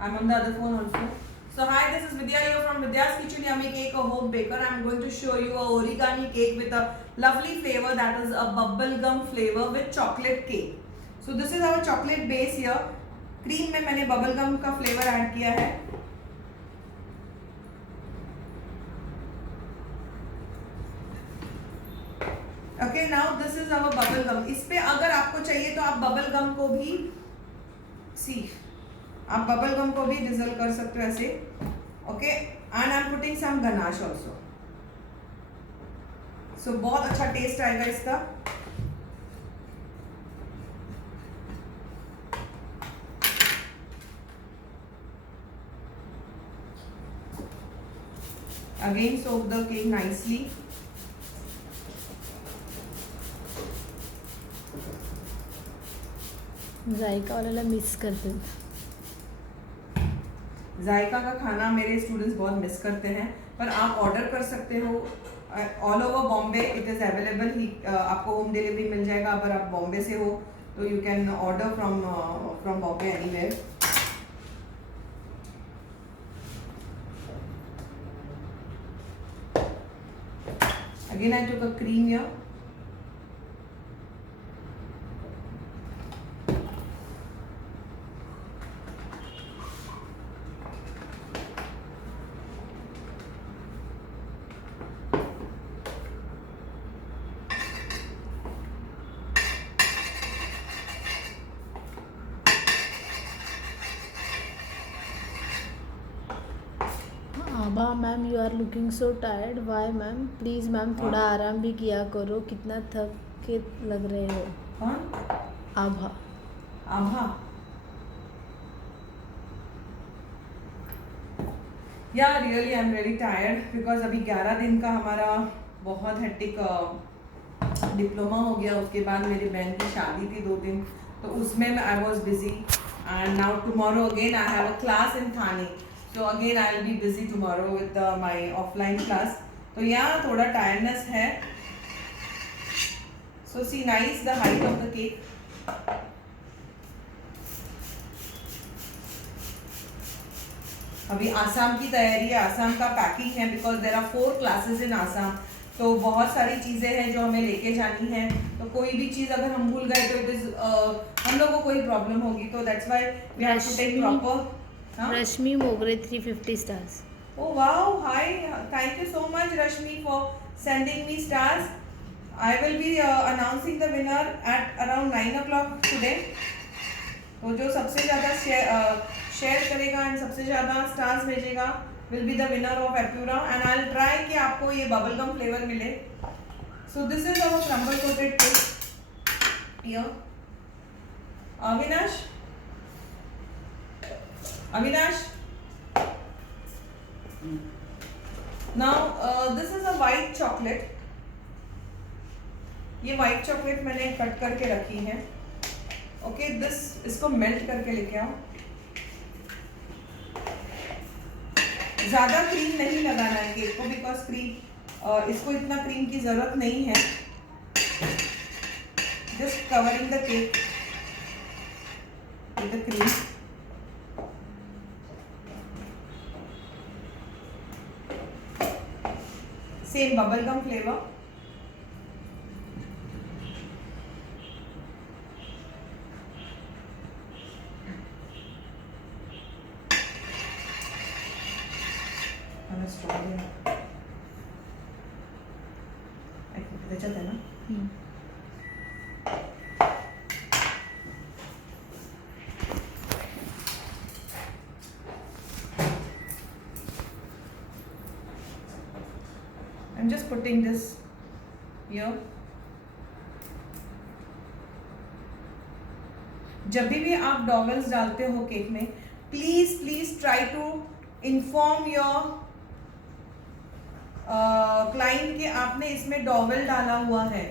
I'm on the other phone also. So hi, this is Vidya here from Vidya's Kitchen Yummy Cake, a home baker. I'm going to show you a origami cake with a lovely flavor, that is a bubble gum flavor with chocolate cake. So this is our chocolate base here. Cream में मैंने bubble gum का flavor add किया है. Okay, now this is our bubble gum. इस पे अगर आपको चाहिए तो आप bubble gum को भी आप बबल गम को भी डिजल्व कर सकते हो ऐसे. Okay, and I am putting some ganache also. So बहुत अच्छा टेस्ट आएगा इसका. Again soak the cake nicely. जायका वाला मिस करते हैं. जायका का खाना मेरे स्टूडेंट्स बहुत मिस करते हैं, पर आप ऑर्डर कर सकते हो. All over Bombay it is available. आपको होम डिलीवरी मिल जाएगा. अगर आप बॉम्बे से हो तो you can order from Bombay anywhere. Again I took a cream here. Abha ma'am, you are looking so tired. Why ma'am? Please ma'am थोड़ा आराम भी किया करो. कितना थक के लग रहे हो. कौन? आभा. आभा. या really I am very tired because अभी 11 दिन का हमारा बहुत हेक्टिक डिप्लोमा हो गया. उसके बाद मेरी बहन की शादी थी 2 दिन, तो उसमें I was busy. And now tomorrow again I have a class in Thane. So again I will be busy tomorrow with my offline class. तो यहाँ थोड़ा tiredness है. So see nice the height of the cake. अभी आसाम की तैयारी है. आसाम का पैकिंग है because there are 4 classes in Assam. तो बहुत सारी चीज़ें हैं जो हमें लेके जानी है. तो कोई भी चीज़ अगर हम भूल गए तो it is हम लोगों को कोई प्रॉब्लम होगी. तो that's why we have to take proper. रश्मि मोगरे 350 stars. Oh wow, hi, thank you so much Rashmi for sending me stars. I will be announcing the winner at around 9 o'clock today. तो जो सबसे ज़्यादा शेयर करेगा एंड सबसे ज़्यादा स्टार्स भेजेगा will be the winner of Apura. and I'll try कि आपको ये बबल गम फ्लेवर मिले. So this is our crumble coated cake here. Avinash. Now this is a white chocolate. ये white chocolate मैंने कट करके रखी है. ओके, इसको मेल्ट करके लेके आओ. ज़्यादा क्रीम नहीं लगाना है केक को बिकॉज क्रीम इसको इतना क्रीम की ज़रूरत नहीं है. Just covering the cake with the cream. Same bubblegum flavor. त्याच्यात आहे ना. I'm just putting this here. जब भी आप डॉवल्स डालते हो केक में, please try to inform your client कि आपने इसमें डॉवल डाला हुआ है.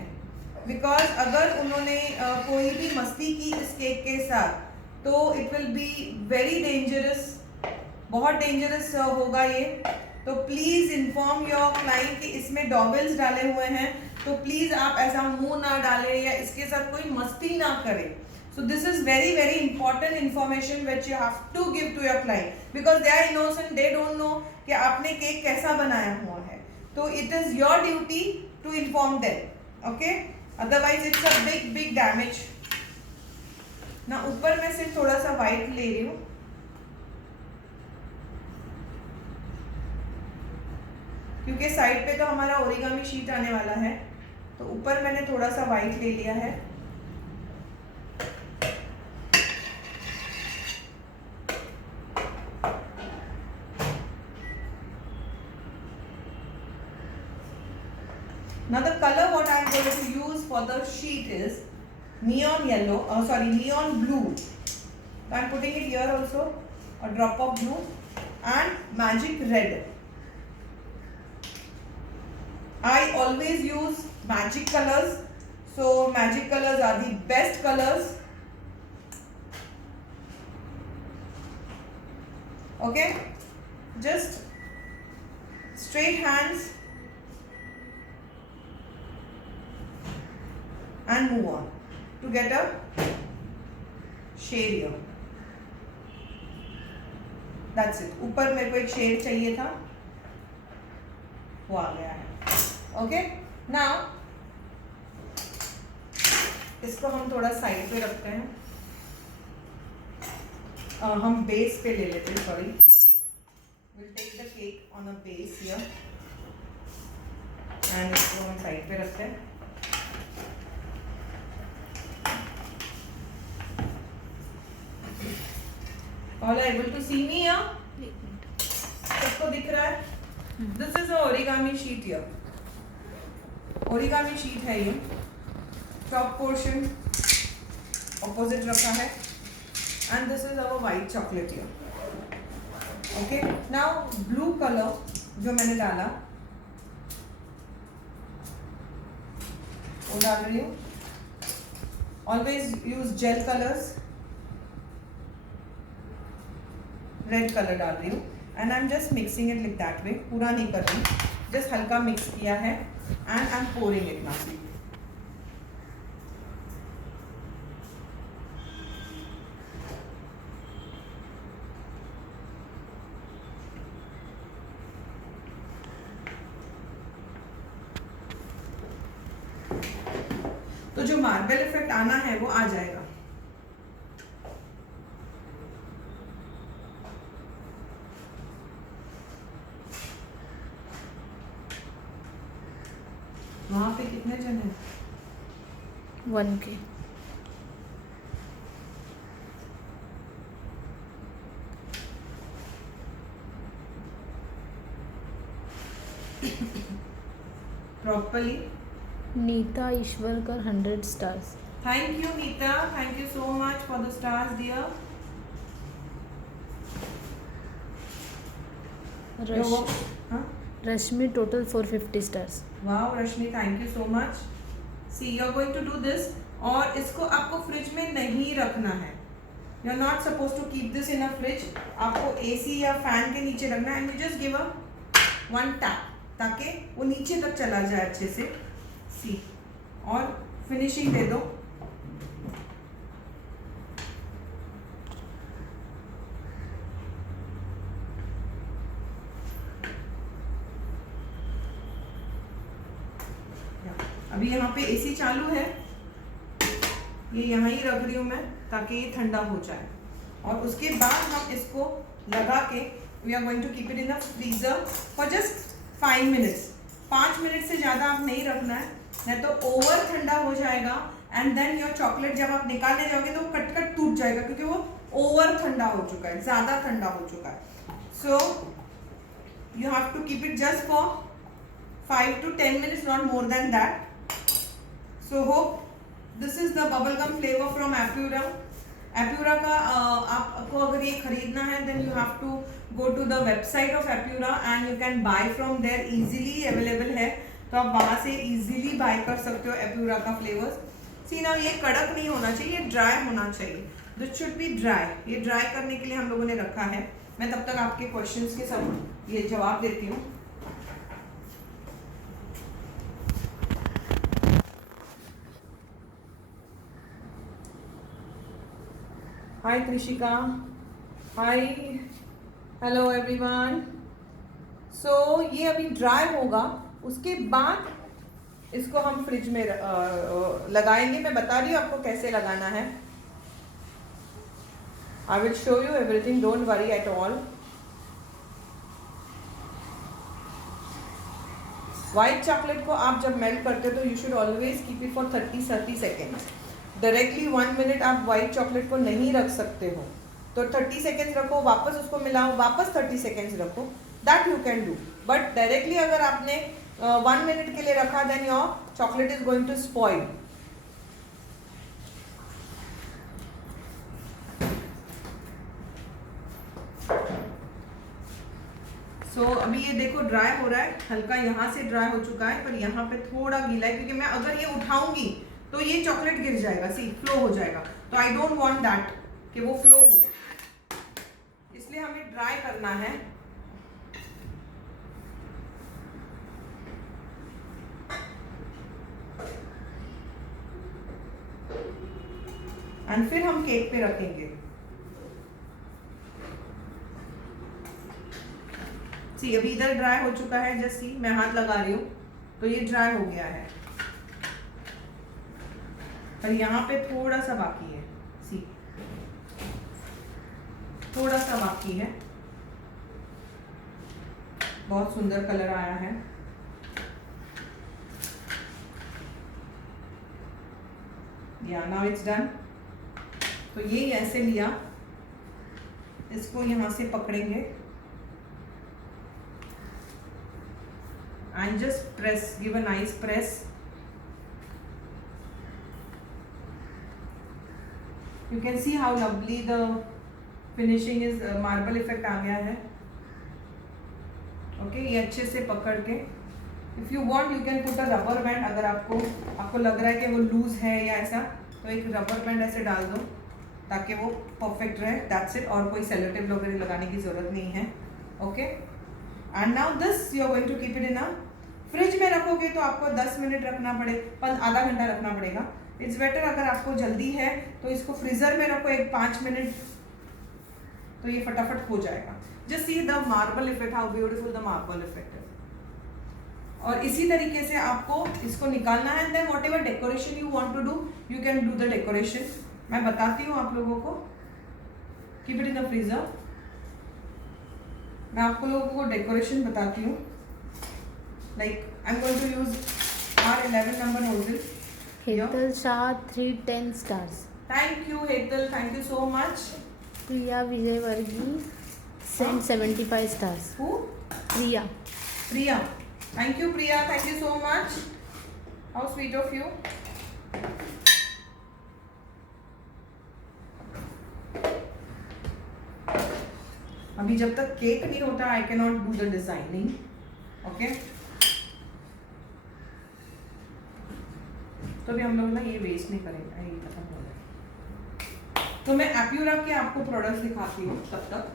बिकॉज अगर उन्होंने कोई भी मस्ती की इस केक के साथ तो it will be very dangerous. बहुत डेंजरस होगा ये. तो प्लीज़ इन्फॉर्म योर क्लाइंट कि इसमें डॉबल्स डाले हुए हैं. तो प्लीज़ आप ऐसा मुंह ना डालें या इसके साथ कोई मस्ती ना करें. So this is very very important information which you have to give to your client because they are innocent, they don't know कि आपने केक कैसा बनाया हुआ है. तो it is your duty to inform them. Okay? Otherwise it's a big damage. ना ऊपर मैं सिर्फ थोड़ा सा white ले रही हूँ क्योंकि साइड पे तो हमारा ओरिगामी शीट आने वाला है, तो ऊपर मैंने थोड़ा सा वाइट ले लिया है. Now the color what I am going to use for the sheet is neon yellow, neon blue. So I am putting it here also, a drop of blue and magic red. I always use magic colors, so magic colors are the best colors. Okay, just straight hands and move on to get a shade here. That's it. ऊपर मेरे को एक शेड चाहिए था, वो आ गया है. Okay, now इसको हम थोड़ा साइड पे रखते हैं. हम बेस पे ले लेते हैं. Sorry, will take the cake on a base here and इसको हम साइड पे रखते हैं. All are able to see me here? सबको दिख रहा है? This is a origami sheet here. Origami sheet है ये. Top portion opposite रखा है. And this is our white chocolate here. Okay. Now blue color जो मैंने डाला वो डाल रही हूँ. Always use gel colors. Red colour डाल रही हूँ and I am just mixing it like that way. पूरा नहीं कर रही, जस्ट हल्का मिक्स किया है and I M pouring it now. तो जो मार्बल इफेक्ट आना है वो आ जाएगा. वहाँ पे कितने जन हैं? 1K. Properly. नीता ईश्वरकर 100 stars. Thank you, Neeta. Thank you so much for the stars, dear. Huh? Rashmi total 450 stars. Wow, Rashmi, thank you so much. See, you are going to do this और इसको आपको फ्रिज में नहीं रखना है. You are not supposed to keep this in a fridge. आपको AC या फैन के नीचे रखना है. And you just give a one tap ताकि वो नीचे तक चला जाए अच्छे से. See, और फिनिशिंग दे दो. अभी यहाँ पे एसी चालू है, ये यहाँ ही रख रही हूँ मैं ताकि ये ठंडा हो जाए. और उसके बाद हम इसको लगा के we are going to keep it in the freezer for just 5 minutes. 5 minute से ज़्यादा आप नहीं रखना है, नहीं तो ओवर ठंडा हो जाएगा एंड देन योर चॉकलेट जब आप निकालने जाओगे तो कट कट टूट जाएगा क्योंकि वो ओवर ठंडा हो चुका है, ज़्यादा ठंडा हो चुका है. So you have to keep it just for 5 to 10 minutes, not more than that. So hope this is the bubblegum flavor from Apura. Apura का आपको अगर ये खरीदना है then you have to go to the website of Apura and you can buy from there easily. available है तो आप वहाँ से easily buy कर सकते हो Apura का flavors. See now ये कड़क नहीं होना चाहिए, ये dry होना चाहिए. This should be dry. ये dry करने के लिए हम लोगों ने रखा है. मैं तब तक आपके questions के सब ये जवाब देती हूँ. हाय त्रिशिका, हाय, हेलो एवरीवन। सो ये अभी ड्राई होगा, उसके बाद इसको हम फ्रिज में लगाएंगे। मैं बता रही हूँ आपको कैसे लगाना है। I will show you everything, don't worry at all. White chocolate को आप जब मेल्ट करते हो तो you should always keep it for 30 seconds. Directly 1 मिनट आप व्हाइट चॉकलेट को नहीं रख सकते हो, तो 30 सेकेंड्स रखो, वापस उसको मिलाओ, वापस 30 सेकेंड्स रखो, that you can do. But directly अगर आपने 1 मिनट के लिए रखा, then your chocolate is going to spoil. So अभी ये देखो ड्राई हो रहा है, हल्का यहाँ से ड्राई हो चुका है, पर यहाँ पे थोड़ा गीला है, क्योंकि मैं अगर ये उठाऊंगी तो ये चॉकलेट गिर जाएगा, सी फ्लो हो जाएगा, तो आई डोंट वांट दैट कि वो फ्लो हो, इसलिए हमें ड्राई करना है। एंड फिर हम केक पे रखेंगे। सी अभी इधर ड्राई हो चुका है, जस्ट सी मैं हाथ लगा रही हूँ तो ये ड्राई हो गया है, पर यहाँ पे थोड़ा सा बाकी है, सी थोड़ा सा बाकी है। बहुत सुंदर कलर आया है। या नाउ इट्स डन। तो ये ऐसे लिया, इसको यहाँ से पकड़ेंगे and just press, give a nice press. You can see how lovely the finishing is, marble effect आ गया है। Okay, ये अच्छे से पकड़ के, if you want you can put a rubber band, अगर आपको लग रहा है कि वो लूज है या ऐसा, तो एक रबर बैंड ऐसे डाल दो ताकि वो परफेक्ट रहे, दैट्स इट। और कोई सेलो टेप वगैरह लगाने की जरूरत नहीं है। Okay, and now this you are going to keep it in a fridge में रखोगे तो आपको 10 मिनट रखना आधा घंटा रखना पड़ेगा। इट्स बेटर अगर आपको जल्दी है तो इसको फ्रीजर में रखो 5 मिनट, तो ये फटाफट हो जाएगा। Just see the marble effect, how beautiful the marble effect है। और इसी तरीके से आपको इसको निकालना है। Then whatever decoration you want to do, you can do the decoration. मैं बताती हूँ आप लोगों को, keep it in the freezer. मैं आपको लोगों को डेकोरेशन बताती हूँ। Like I'm going to use our 11 number nozzle. Hetal Shah 310 stars. Thank you Hetal, thank you so much. Priya Vijay Vargi sent 75 stars. Who? Priya. Priya. Thank you Priya, thank you so much. How sweet of you. अभी जब तक केक नहीं होता I cannot do the designing. Okay. तो भी हम लोग ना ये वेस्ट नहीं करेंगे, ये खत्म हो जाए। तो मैं एप्यूरा के आपको प्रोडक्ट्स दिखाती हूँ तब तक।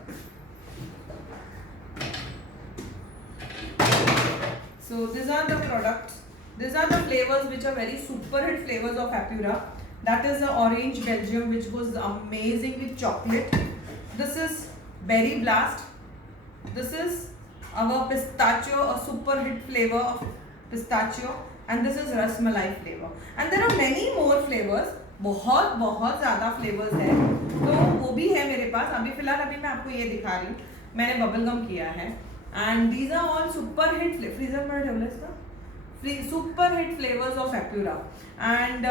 So this are the products, this are the flavours which are very super hit flavours of Apura. That is the orange Belgium which was amazing with chocolate. This is berry blast, this is our pistachio, a super hit flavor of pistachio, and this is rasmalai flavor, and there are many more flavors, बहुत ज़्यादा फ्लेवर्स है, तो वो भी है मेरे पास। अभी फिलहाल मैं आपको ये दिखा रही हूँ, मैंने बबल गम किया है, and these are all super hit freezer में डेवलप इसका super hit flavours of Apura, and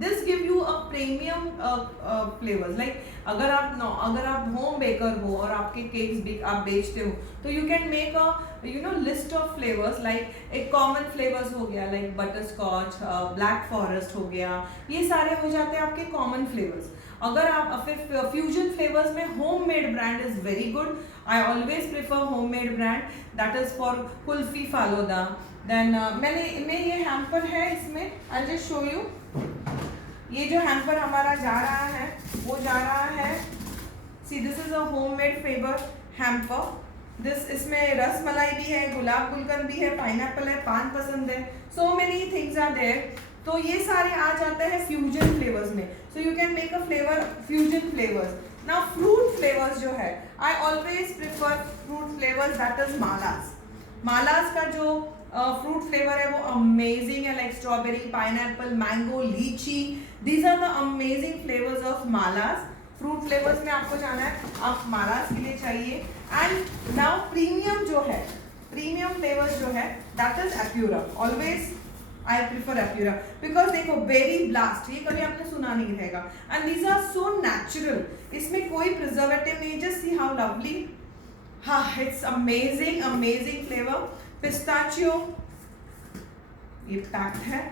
this give you a premium flavours. Like अगर आप होम बेकर हो और आपके केक्स आप बेचते हो, तो you can make a list of flavours. Like एक कॉमन फ्लेवर्स हो गया, like butterscotch, black forest हो गया, ये सारे हो जाते हैं आपके कॉमन फ्लेवर्स। अगर आप फिर फ्यूजन फ्लेवर्स में homemade brand is very good. I always prefer homemade brand, that is for kulfi falooda. Then मैं ये हैम्पर है, इसमें आई जस्ट शो यू। ये जो हैम्पर हमारा जा रहा है वो जा रहा है, see this is a homemade favour hamper. This इसमें रस मलाई भी है, गुलाब गुलकंद भी है, पाइनएप्पल है, पान पसंद है, so many things are there. तो ये सारे आ जाते हैं फ्यूजन फ्लेवर्स में. So you can make a flavour fusion flavours. Now fruit flavours जो है, I always prefer fruit flavours, that is Malas. Malas का जो फ्रूट फ्लेवर है वो अमेजिंग है, like strawberry, pineapple, mango, lychee. These are the amazing flavours of Malas. Fruit flavours में आपको जाना है, आप मालास के लिए चाहिए. एंड नाउ प्रीमियम जो है, प्रीमियम फ्लेवर्स जो है, that is Apura. Always I prefer Apura because देखो बेरी ब्लास्ट, ये कभी आपने सुना नहीं रहेगा. And these are so natural, इसमें कोई प्रिजर्वेटिव नहीं. Just see how lovely. हाँ, it's amazing amazing flavour. Pistachio, ये पैक्ड है.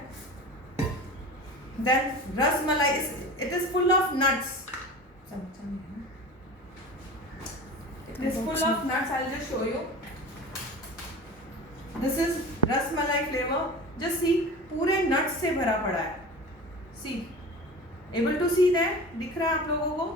Then rasmalai, it is full of nuts. It is full of nuts. I'll just show you. This is rasmalai flavor. Just see, पूरे nuts से भरा पड़ा है. See, able to see that? दिख रहा है आप लोगों को?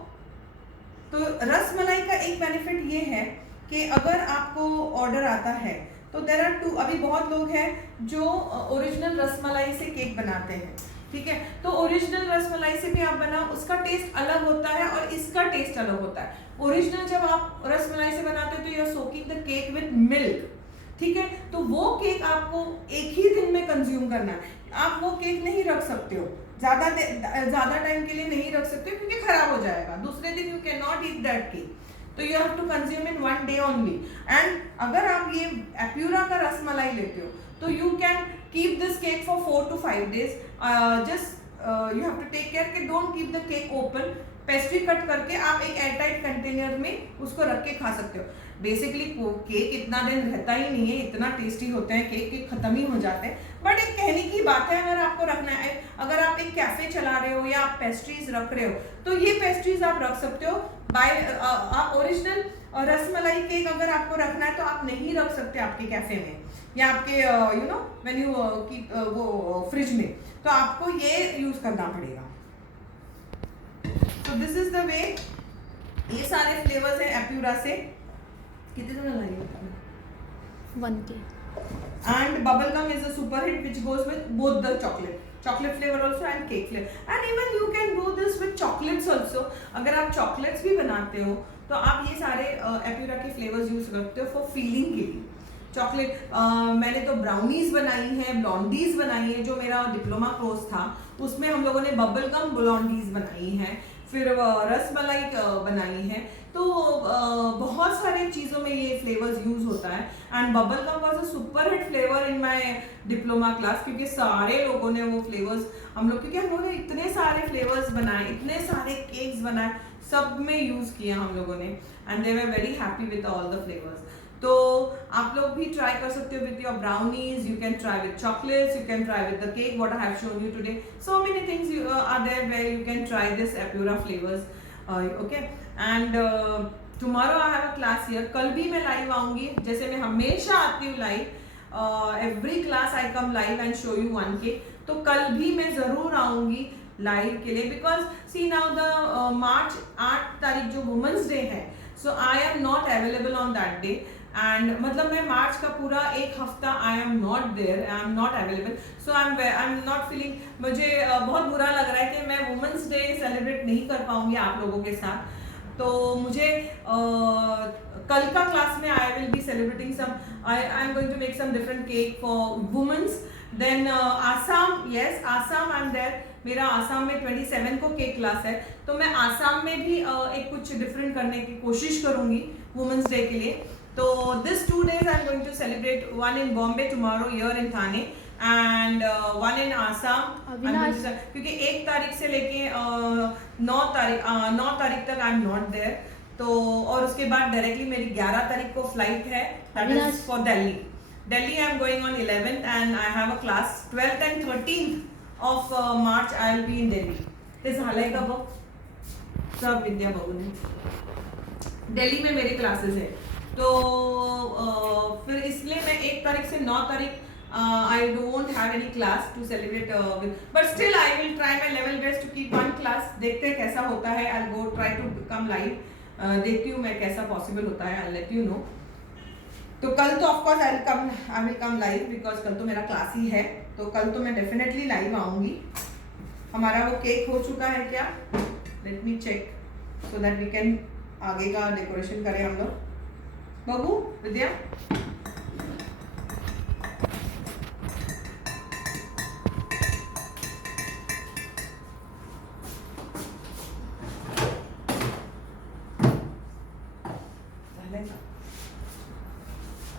तो रसमलाई का एक बेनिफिट ये है कि अगर आपको ऑर्डर आता है तो देयर आर टू. अभी बहुत लोग हैं जो ओरिजिनल रसमलाई से केक बनाते हैं, ठीक है. तो ओरिजिनल रसमलाई से भी आप बनाओ, उसका टेस्ट अलग होता है और इसका टेस्ट अलग होता है. ओरिजिनल जब आप रसमलाई से बनाते हो तो you are soaking the cake with milk, ठीक है. तो वो केक आपको एक ही दिन में कंज्यूम करना है. आप वो केक नहीं रख सकते हो, ज़्यादा टाइम के लिए नहीं रख सकते हो क्योंकि खराब हो जाएगा. दूसरे दिन you can not eat that cake. तो you have to consume in one day only. And अगर आप ये एप्यूरा का रसमलाई लेते हो तो you can keep this cake for 4 to 5 days. Just you have to take care कि don't keep the cake open. Pastry cut करके आप एक एयरटाइट कंटेनर में उसको रख के खा सकते हो. बेसिकली केक इतना दिन रहता ही नहीं है, इतना टेस्टी होते हैं केक खत्म ही हो जाते हैं. बट एक कहने की बात है, अगर आपको रखना है, अगर आप एक कैफे चला रहे हो या आप पेस्ट्रीज रख रहे हो तो ये पेस्ट्रीज आप रख सकते हो. आप ओरिजिनल रसमलाई केक अगर आपको रखना है तो आप नहीं रख सकते आपके कैफे में या आपके you know when you keep वो फ्रिज में. तो आपको ये यूज करना पड़ेगा. तो दिस इज द वे. ये सारे फ्लेवर्स हैं एप्यूरा से. कितने समय लगेगा? 1K. And bubblegum is a super hit which goes with both the chocolate flavor also and cake flavor. And even you can do this with chocolates also. अगर आप chocolates भी बनाते हो तो आप ये सारे एप्यूरा के फ्लेवर्स यूज करते हो फॉर फीलिंग के लिए. चॉकलेट मैंने तो ब्राउनीज बनाई हैं, ब्लॉन्डीज बनाई है. जो मेरा डिप्लोमा कोर्स था उसमें हम लोगों ने बबलगम ब्लॉन्डीज बनाई हैं, फिर रसमलाई बनाई है. तो बहुत सारे चीज़ों में ये फ्लेवर्स यूज होता है. And bubblegum was a super hit flavour in my diploma class क्योंकि सारे लोगों ने वो फ्लेवर्स क्योंकि हम लोगों ने इतने सारे फ्लेवर्स बनाए, इतने सारे केक्स बनाए, सब में यूज किया हम लोगों ने. And they were very happy with all the flavours. तो आप लोग भी ट्राई कर सकते हो with your brownies. You can try with chocolates, you can try with the cake what I have shown you today. So many things are there where you can try this Apura flavours. Okay. And tomorrow I have a class here. कल भी मैं लाइव आऊंगी, जैसे मैं हमेशा आती हूँ live. Every class I come live and show you 1K. तो कल भी मैं जरूर आऊंगी लाइव के लिए because see now the March 8 तारीख जो वुमेंस डे है, so I am not available on that day. And मतलब मैं मार्च का पूरा एक हफ्ता I am not there, I am not available. So I am not feeling, मुझे बहुत बुरा लग रहा है कि मैं वुमेंस डे सेलिब्रेट नहीं कर पाऊंगी आप लोगों के साथ. तो मुझे कल का क्लास में I will be celebrating some, I am going to make some different cake for womens. Then Assam, yes Assam I am there. मेरा आसाम में 27 को केक क्लास है, तो मैं आसाम में भी एक कुछ डिफरेंट करने की कोशिश करूंगी वुमेंस डे के लिए. तो this 2 days I am going to celebrate, one in Bombay tomorrow, here in Thane, and one in Assam. क्योंकि 1 तारीख से लेके 9 तारीख तक आई एम नॉट देयर. तो और उसके बाद डायरेक्टली मेरी 11 तारीख को फ्लाइट है, दैट इज फॉर दिल्ली. दिल्ली I am going on 11th and I have a class 12th and 13th of March. I will be in Delhi. ते झालंय का बघ, सब विद्या बघून दिल्ली में मेरे क्लासेस है. तो फिर इसलिए मैं 1 तारीख से 9 तारीख I don't have any class to celebrate with, but still I will try my level best to keep one class. देखते हैं कैसा होता है. I'll go try to come live. देखती हूँ मैं कैसा possible होता है. I'll let you know. तो कल तो of course I will come live because कल तो मेरा क्लास ही है. तो कल तो मैं डेफिनेटली लाइव आऊंगी। हमारा वो केक हो चुका है क्या? Let me check so that we can आगे का डेकोरेशन करें हम लोग। Babu, Vidya,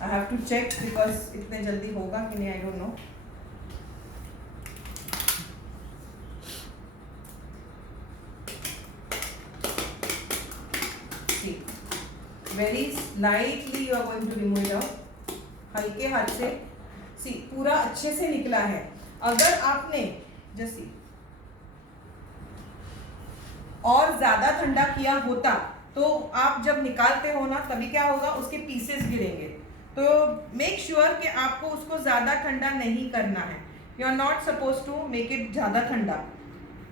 I have to check because इतने जल्दी होगा कि नहीं, I don't know. Very slightly you are going to remove it out, हल्के हाथ से। सी पूरा अच्छे से निकला है। अगर आपने जैसे और ज्यादा ठंडा किया होता तो आप जब निकालते हो ना तभी क्या होगा, उसके पीसेस गिरेंगे। तो मेक श्योर कि आपको उसको ज्यादा ठंडा नहीं करना है। You are not suppose to make it ज्यादा ठंडा।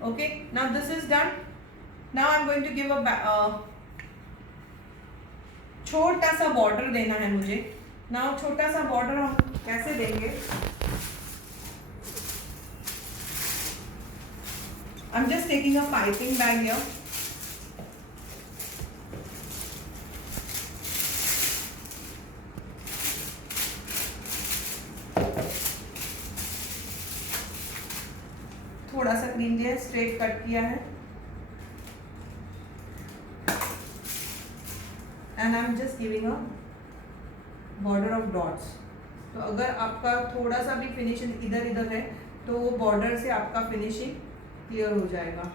Okay, now this is done. Now I am going to give a छोटा सा बॉर्डर देना है मुझे। नाउ छोटा सा बॉर्डर हम कैसे देंगे? I am just taking a piping bag here. थोड़ा सा क्रीम लिया, स्ट्रेट कट किया है and I am just giving a border of dots. तो अगर आपका थोड़ा सा भी फिनिशिंग इधर इधर है तो वो बॉर्डर से आपका फिनिशिंग क्लियर हो जाएगा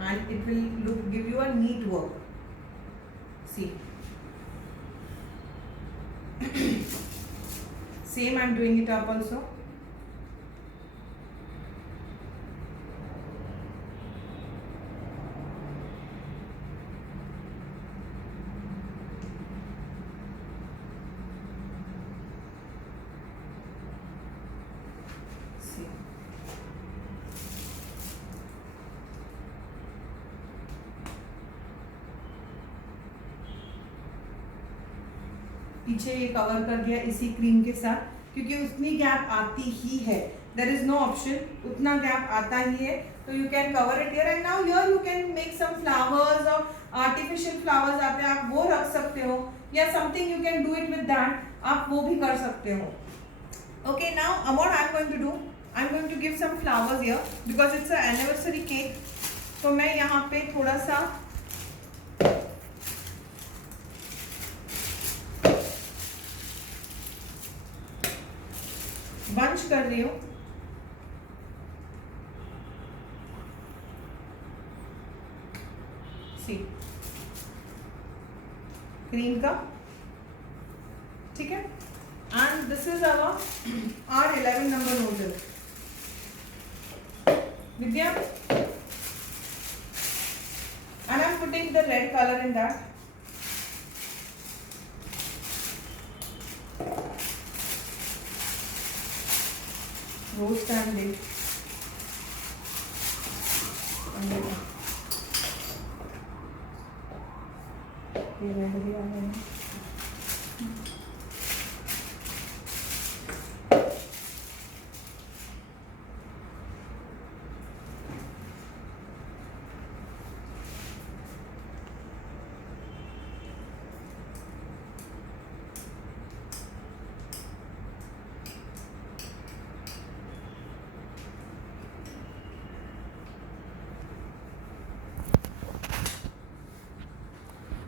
and it will look give you a neat work. See same I am doing it up also. पीछे ये कवर कर दिया इसी क्रीम के साथ, क्योंकि उतनी गैप आती ही है। देयर इज नो ऑप्शन, उतना गैप आता ही है। तो you can cover it here and now here you can make some flowers और आर्टिफिशियल फ्लावर्स आते हैं, आप वो रख सकते हो या something you can do it with that, आप वो भी कर सकते हो। Okay, now what I am going to do, I am going to give some flowers here because it's a anniversary cake. तो मैं यहाँ पे थोड़ा सा बंच कर रही हूँ। सी क्रीम का, ठीक है। And this is our R11 number nozzle. Vidya, and I am putting the red colour in that. Rose stand दे ये रेड भी आ गए।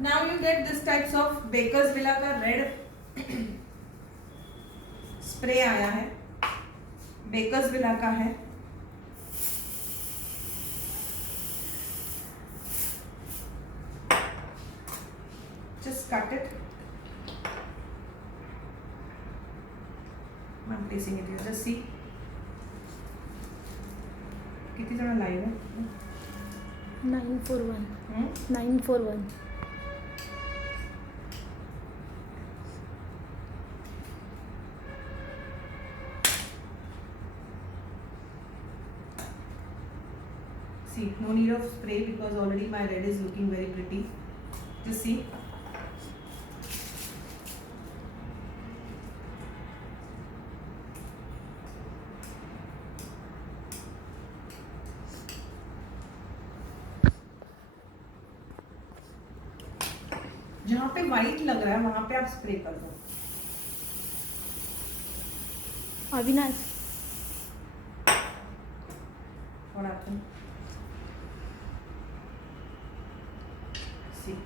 Now you get this types of Baker's Villa का रेड स्प्रे आया है, Baker's Villa का है। Just cut it. I'm placing it here. Just see. कितनी जगह लाइव है? 941 941 See, no need of spray because already my red is looking very pretty. Just see. जहाँ पे वाइट लग रहा है वहां पे आप स्प्रे कर दो। Avinash, What happened? See.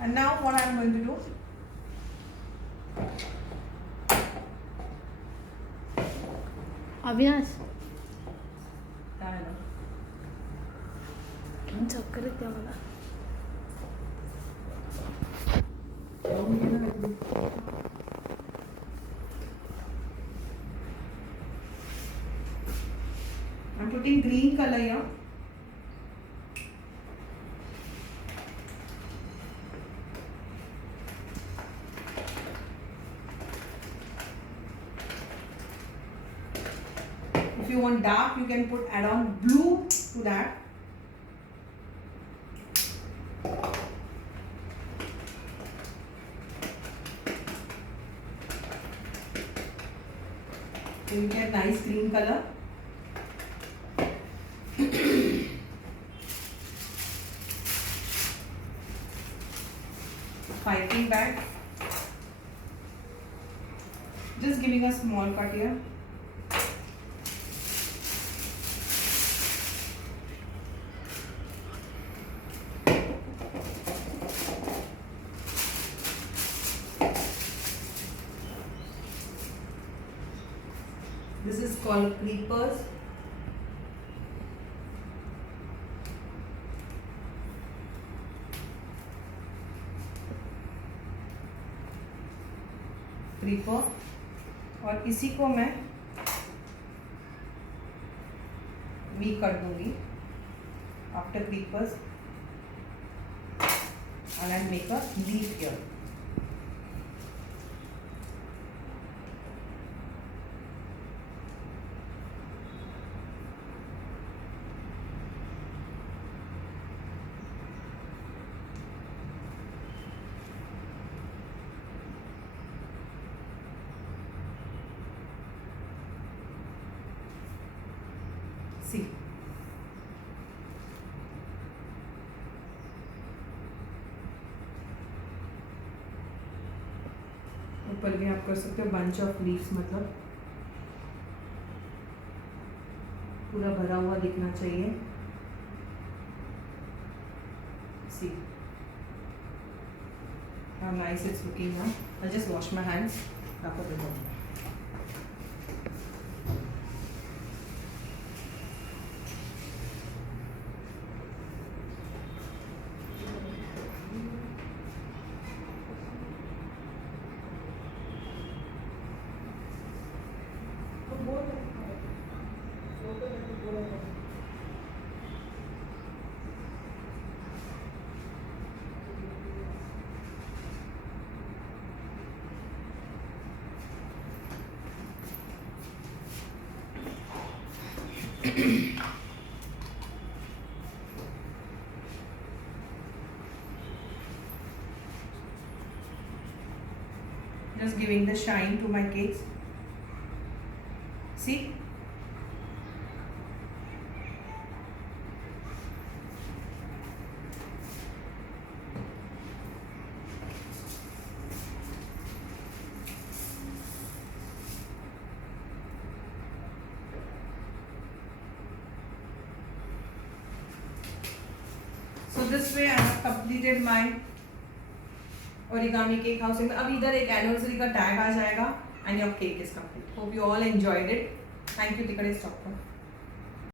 And now what I am going to do? Avinash काय झालं? चक्कर येते मला. जाऊन घे ना काहीतरी. I'm putting green color here. If you want dark, you can add on blue to that. So you get nice green color. Piping back. Just giving a small cut here. This is called creepers. Creeper, और इसी को मैं वी कर दूंगी after creepers and I'll make a leaf here. See. ऊपर भी आप कर सकते हो बंच ऑफ लीव्स, मतलब पूरा भरा हुआ दिखना चाहिए. See how nice it's looking now. I'll just wash my hands. Just giving the shine to my cakes. See? So this way I have completed my origami cake housing. अब इधर एक anniversary का tag आ जाएगा and your cake is complete. Hope you all enjoyed it. Thank you, Tikade Stopper.